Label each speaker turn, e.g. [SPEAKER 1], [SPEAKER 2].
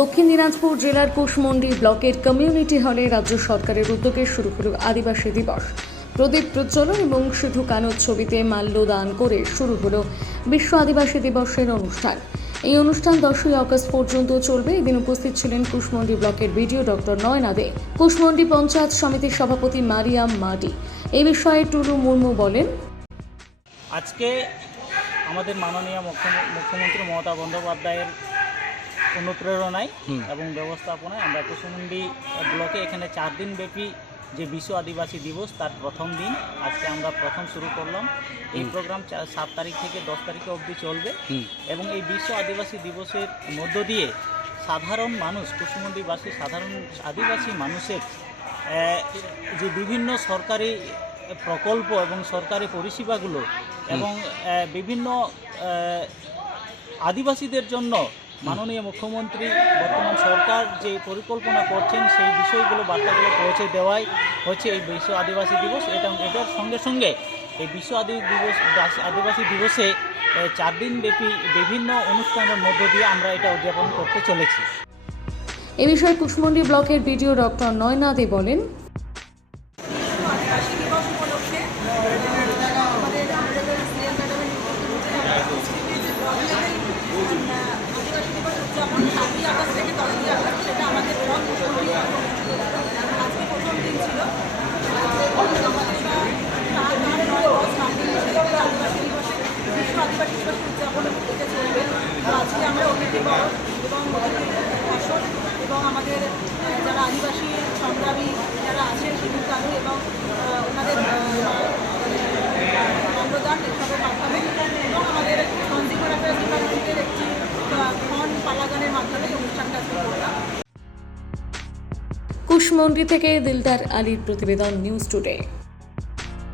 [SPEAKER 1] দক্ষিণ দিনাজপুর জেলার কুশমন্ডি ব্লকের কমিউনিটি হলে রাজ্য সরকারের উদ্যোগে শুরু হলো আদিবাসী দিবস। প্রদীপ প্রজ্বলন এবং শুধু কানোর ছবিতে মাল্যদান করে শুরু হলো বিশ্ব আদিবাসী দিবসের অনুষ্ঠান। এই অনুষ্ঠান দশই আগস্ট পর্যন্ত চলবে। এদিন উপস্থিত ছিলেন কুশমন্ডি ব্লকের বিডিও ডক্টর নয়না দে। কুশমন্ডি পঞ্চায়েত সমিতির সভাপতি মারিয়াম মাডি। এই বিষয়ে টুলু মুর্মু বলেন।
[SPEAKER 2] আজকে আমাদের মাননীয় মুখ্যমন্ত্রী মমতা বন্দ্যোপাধ্যায়ের অনুপ্রেরণায় এবং ব্যবস্থাপনায় আমরা কুসুমুন্ডি ব্লকে এখানে চার দিন ব্যাপী যে বিশ্ব আদিবাসী দিবস তার প্রথম দিন। আজকে আমরা প্রথম শুরু করলাম। এই প্রোগ্রাম সাত তারিখ থেকে দশ তারিখে অবধি চলবে এবং এই বিশ্ব আদিবাসী দিবসের মধ্য দিয়ে সাধারণ মানুষ কুসুমন্ডিবাসী সাধারণ আদিবাসী মানুষের যে বিভিন্ন সরকারি প্রকল্প এবং সরকারি পরিষেবাগুলো এবং বিভিন্ন আদিবাসীদের জন্য মাননীয় মুখ্যমন্ত্রী, বর্তমান সরকার যে পরিকল্পনা করছেন, সেই বিষয়গুলো বার্তাগুলো পৌঁছে দেওয়াই হচ্ছে এই বিশ্ব আদিবাসী দিবস এটা এটার সঙ্গে সঙ্গে এই বিশ্ব আদি দিবস বাস- আদিবাসী দিবসে চার দিন ব্যাপী বিভিন্ন অনুষ্ঠানের মধ্য দিয়ে আমরা এটা উদযাপন করতে চলেছি।
[SPEAKER 1] এ বিষয়ে কুশমন্ডি ব্লকের বিডিও ডক্টর নয়নাদে বলেন
[SPEAKER 3] আদিবাসী দিবস উপলক্ষে আমাদের অনারেবল সিএম ম্যাডামের নেতৃত্বে যে ব্লকলেভেল আদিবাসী দিবস উদযাপন সাতই আগস্ট থেকে দশই আগস্ট সেটা আমাদের ব্লক মুখ্যমন্ত্রী আজকে প্রথম দিন ছিল আমাদের সাত আট নয় দশ সাত দিন ছিল আদিবাসী দিবসে বিশ্ব আদিবাসী দিবস উদযাপন করতে চলবে তো আজকে আমরা অতিথি বরণ এবং অতিথি ফসল এবং আমাদের আহ, যারা আদিবাসী সংগ্রামী যারা আছেন চালু এবং ওনাদের মাধ্যমে এবং আমাদের ডিপার্টমেন্টের একটি ফন পালাগানের মাধ্যমে অনুষ্ঠানটা শুরু
[SPEAKER 1] কুশমন্ডি থেকে দিলদার আলীর প্রতিবেদন নিউজ টুডে।